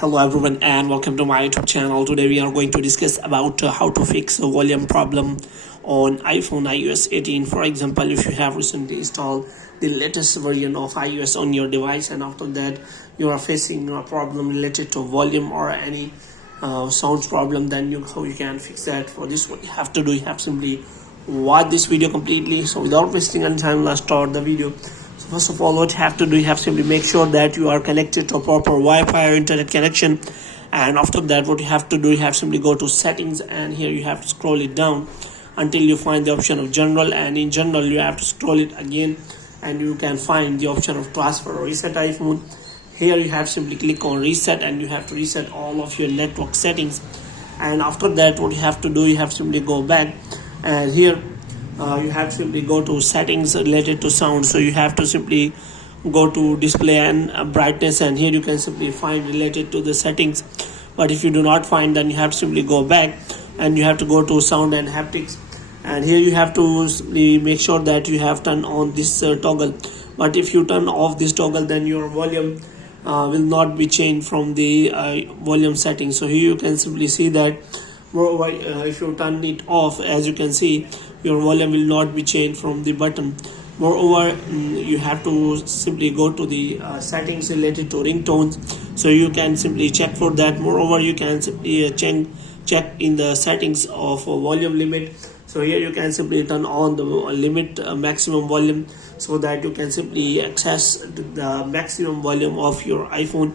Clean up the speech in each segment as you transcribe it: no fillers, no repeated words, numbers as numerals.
Hello everyone and welcome to my YouTube channel. Today we are going to discuss about how to fix a volume problem on iPhone iOS 18. For example, if you have recently installed the latest version of iOS on your device and after that you are facing a problem related to volume or any sounds problem, then how you can fix that. For this, what you have to do, you have simply watch this video completely. So without wasting any time, let's start the video. So first of all, what you have to do, you have simply make sure that you are connected to a proper Wi-Fi or internet connection. And after that, what you have to do, you have simply go to settings, and here you have to scroll it down until you find the option of general, and in general you have to scroll it again and you can find the option of transfer or reset iPhone. Here you have simply click on reset and you have to reset all of your network settings. And after that, what you have to do, you have simply go back, and here you have to simply go to settings related to sound. So you have to simply go to display and brightness, and here you can simply find related to the settings. But if you do not find, then you have to simply go back and you have to go to sound and haptics, and here you have to simply make sure that you have turned on this toggle. But if you turn off this toggle, then your volume will not be changed from the volume settings. So here you can simply see that. Moreover, if you turn it off, as you can see, your volume will not be changed from the button. Moreover, you have to simply go to the settings related to ringtones, so you can simply check for that. Moreover, you can simply check in the settings of volume limit. So here you can simply turn on the limit maximum volume, so that you can simply access the maximum volume of your iPhone.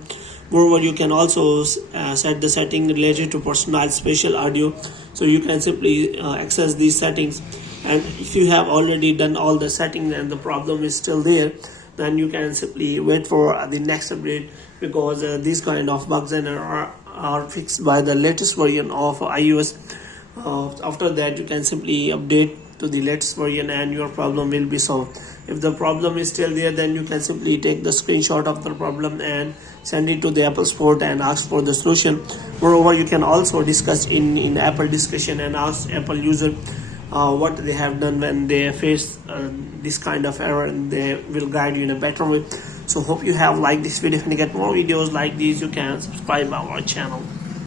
Moreover, you can also set the setting related to personalized spatial audio, so you can simply access these settings. And if you have already done all the settings and the problem is still there, then you can simply wait for the next update, because these kind of bugs are fixed by the latest version of iOS. After that, you can simply update to the latest version and your problem will be solved. If the problem is still there, then you can simply take the screenshot of the problem and send it to the Apple support and ask for the solution. Moreover, you can also discuss in Apple discussion and ask Apple user what they have done when they face this kind of error, and they will guide you in a better way. So hope you have liked this video. If you get more videos like these, you can subscribe our channel.